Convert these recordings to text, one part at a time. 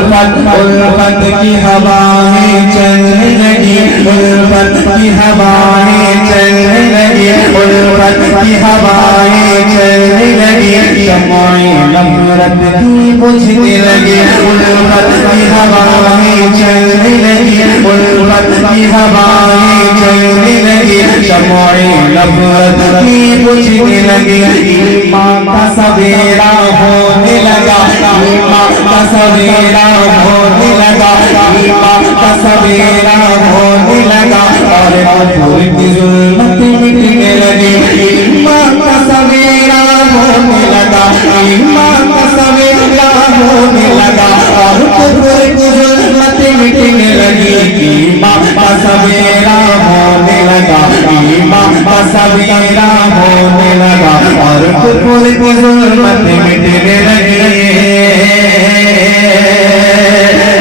الفت کی ہوائیں چلنے لگی الفت کی ہوائیں چلنے لگی الفت کی ہوائیں چلنے لگی شمعیں نفرت کی بجھنے لگی الفت کی ہوائیں چلنے لگی الفت کی ہوائیں چلنے لگی شمعیں نفرت کی بجھنے لگی ایمان کا سویرا ہونے لگا ایمان کا سویرا ہونے لگا ایمان کا سویرا ہونے لگا اور کفر کی ظلمت مٹنے لگی ایمان کا سویرا ہونے لگا ایمان کا سویرا ہونے لگا اور کفر کی ظلمت مٹنے لگی ایمان کا سویرا ہونے لگا ایمان کا سویرا ہونے لگا اور کفر کی ظلمت مٹنے لگی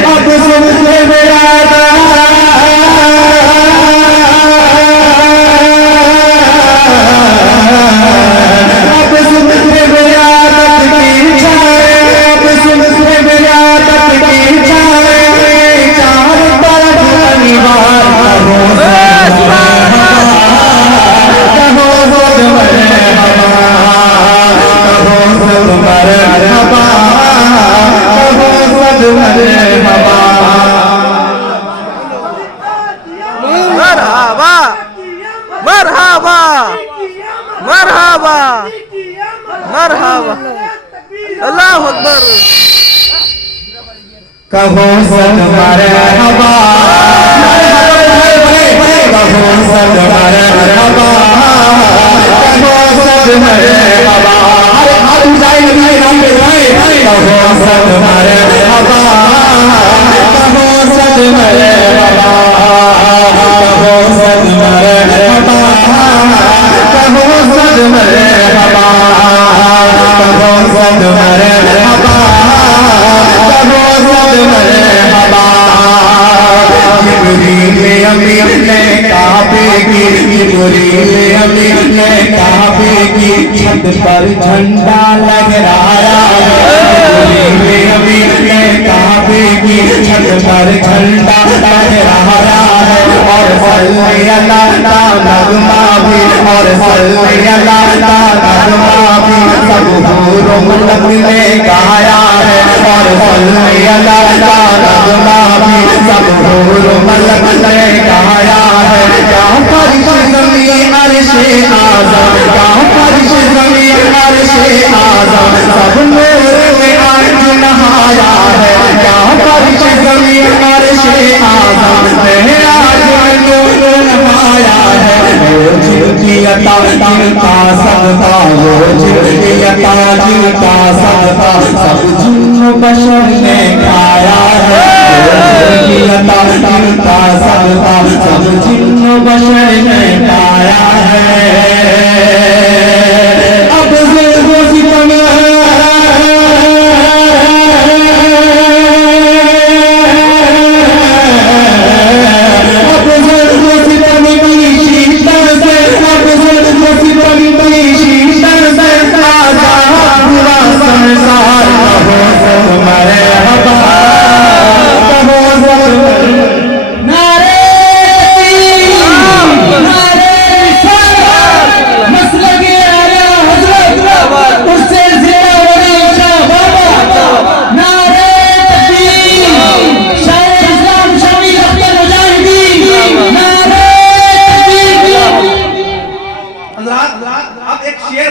اب سب سے برادر اب سب سے برادت کی چھائے اب سب سے برادت کی چھائے چار طرف انوار کہو سب مرحبا کہو سب مرحبا کہو سب مرحبا مرحبا مرحبا مرحبا مرحبا اللہ اکبر کہو سب مرحبا کہو سب مرحبا کہو سب مرحبا کہو سب مرحبا کہو سب مرحبا کہو سب مرحبا کہو سب مرحبا کہو سب مرحبا کہو سب مرحبا جبریل امین نے کعبے کی جبریل امین نے کعبے کی چھت پر جھنڈا لہرایا جبریل امین نے کعبے کی چھت پر جھنڈا لہرایا ہے اور صلی اللہ نغمہ بھی اور صلی اللہ نغمہ بھی سب حور و ملک نے گایا ہے اور صلی اللہ نغمہ بھی سب حور و ملک نے گایا ہے کیا فرش زمین عرش اعظم کیا فرش زمین عرش اعظم سب نور میں آج نہایا ہے کیا فرش زمین عرش اعظم میں آج نور نہایا ہے وہ جن کی عطا جن کا صدقہ وہ جن کی عطا جن کا صدقہ سب جن و بشر نے کھایا ہے وہ جن کی عطا جن کا صدقہ سب جن و بشر نے کھایا ہے اب ظلم و ستم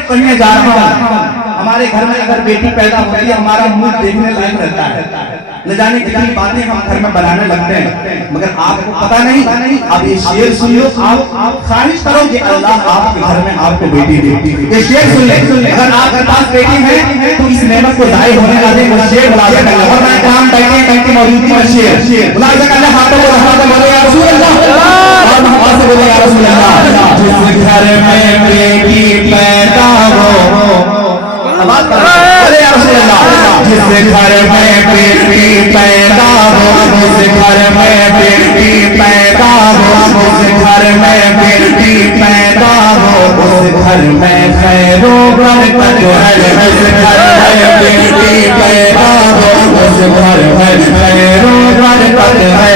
پڑھنے جا رہا ہوں ہمارے گھر میں اگر بیٹی پیدا ہوتی ہے ہمارا منہ دیکھنے لائق رہتا ہے نہ جانے کتنی باتیں ہم گھر میں بنانے لگتے ہیں مگر آپ کو پتا نہیں اب یہ شعر سن لو آپ خواہش کرو کہ اللہ آپ کے گھر میں آپ کو بیٹی دے یہ شعر سن لے اگر آپ کے پاس بیٹی ہے تو اس نعمت کو ضائع ہونے نہ دیں وہ شعر ملازم کر لیں اور میں کام بیٹھے موجودگی میں شعر ملازم کر لیں ہاتھوں کو رہا تو بولے یا رسول اللہ اور محمد سے بولے یا رسول اللہ جس گھر میں بیٹی پیدا ہو جس گھر میں بیٹی پیدا ہو اس گھر میں بیٹی پیدا ہو اس گھر میں بیٹی پیدا ہو اس گھر میں خیر و برکت ہے اس گھر میں بیٹی پیدا ہو اس भर है खैरों बरकत है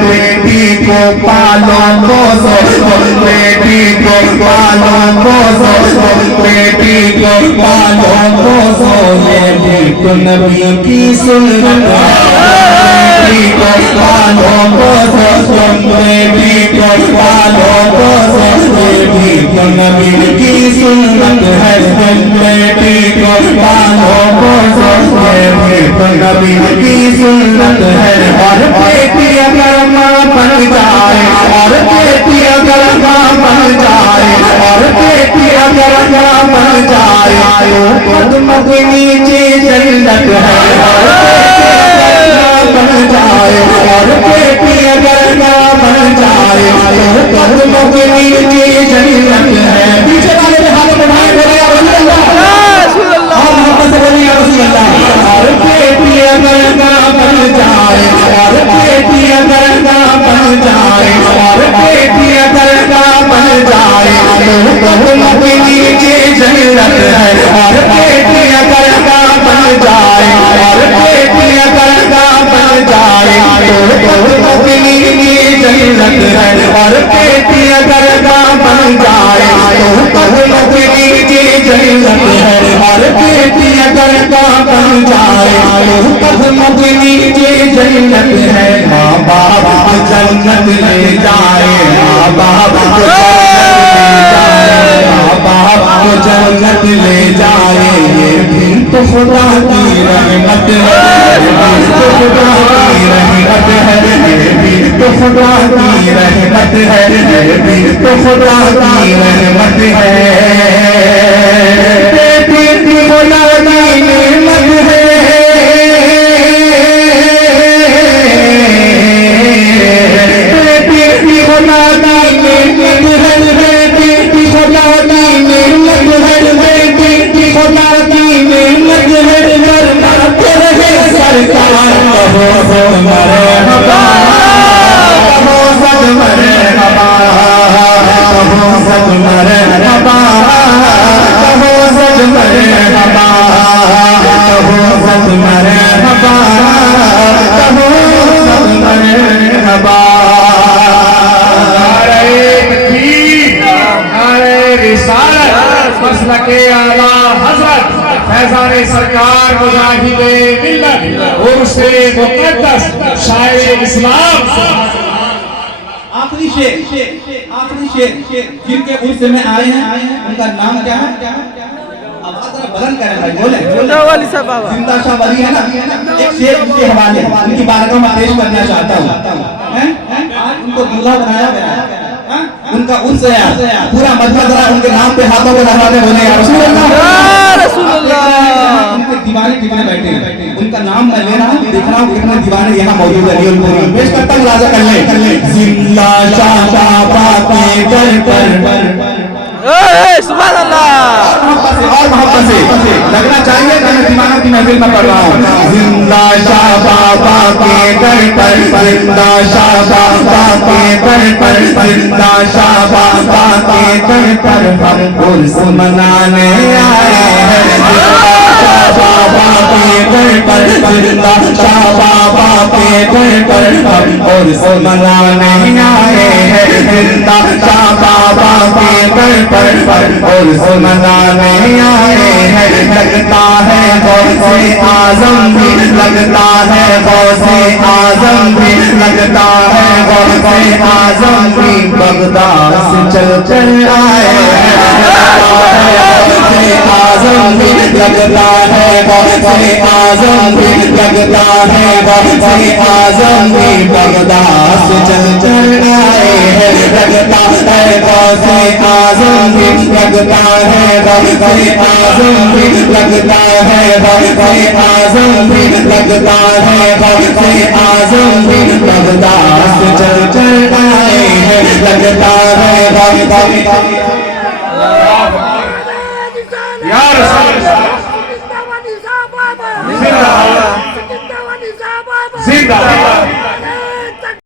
बेटी को पालो पोसो बेटी को पालो पोसो बेटी को पालो पोसो ये भी तो नबी की सुन्नत है बेटी को पालो पोसो बेटी को पालो पोसो ये भी तो नबी की सुन्नत है बेटी को पालो पोसो ये भी तो नबी की सुन्नत है और बेटी अगर माँ बन जाए और बेटी अगर माँ बन जाए और बेटी अगर माँ बन जाए तो कदम के नीचे जन्नत है और बन जाए और बेटी अगर माँ बन जाए तो कदम के नीचे जन्नत है पीछे वाले में हाथ बढ़ाए बोले या रसूल अल्लाह और मोहब्बत से बोले या रसूल अल्लाह और बेटी अगर माँ बन जाए और बेटी अगर माँ बन जाए और बेटी अगर माँ बन जाए तो कदम के नीचे जन्नत है और बेटी अगर माँ बन जाए और बेटी अगर माँ बन जाए तो कदम के नीचे जन्नत है और बेटी अगर माँ बन जाए तो कदम के नीचे जन्नत है और बेटी अगर माँ बन जाए तो कदम के नीचे जन्नत है माँ बाप जन्नत ले जाए माँ बाप जन्नत ले जाए ये भी तो खुदा की रहमत है ये भी तो खुदा की रहमत है ये भी तो खुदा की रहमत है ये भी तो खुदा की रहमत है बेटी की खुदा की नेमत है बेटी की खुदा की नेमत है बेटी की खुदा की नेमत है बेटी की खुदा की नेमत है मरते रहे सरकार कहो सद मरहबा कहो सद मरहबा कहो सद मरहबा कहो सद मरहबा कहो सद मरहबा कहो सद मरहबा मसलके आला हजरत फैजान सरकार मुजाहिदे मिल्लत उर्से मुक़द्दस शायर इस्लाम आखिरी शेर जिनके उर्स में आए हैं उनका नाम क्या है आवाज जरा बुलंद करें भाई बोले जिंदा वाली साहब बाबा जिंदा शाह वली है ना एक शेर उनके हवाले उनकी बारगाह में पेश करना चाहता हूँ हैं आज उनको दूल्हा बनाया गया है उनका उर्स है पूरा मजमा जरा उनके नाम पे हाथों को लगाते बोले या रसूल अल्लाह उनके दीवाने कितने बैठे हैं उनका नाम मैं ले रहा हूँ देख रहा हूँ कितने दीवाने यहाँ मौजूद है पेश करता हूँ राजा कल्ले जिंदा शाह बाबा के दर पर सुभान अल्लाह और मोहब्बत से लगना चाहिए कि मैं दीवानों की महफिल में पढ़ रहा हूँ जिंदा शाह बाबा के दर पर जिंदा शाह बाबा के दर पर जिंदा शाह बाबा के दर पर हम उर्स मनाने आए हैं बाबा के दर पर जिंदा शाह बाबा के दर पर हम उर्स मनाने आए हैं जिंदा शाह बाबा के दर पर उर्स मनाने आए हैं लगता है गौसे आजम भी लगता है गौसे आजम भी लगता है गौसे आजम भी बगदाद से चल चल आए हैं आजम भी लगता है गौसे आजम भी लगता है गौसे आजम भी बगदाद से चल चल आए हैं लगता है गौसे आजम भी लगता है गौसे आजम भी लगता है गौसे आजम भी लगता है गौसे आजम भी बगदाद से चल चल आए हैं लगता है गौसे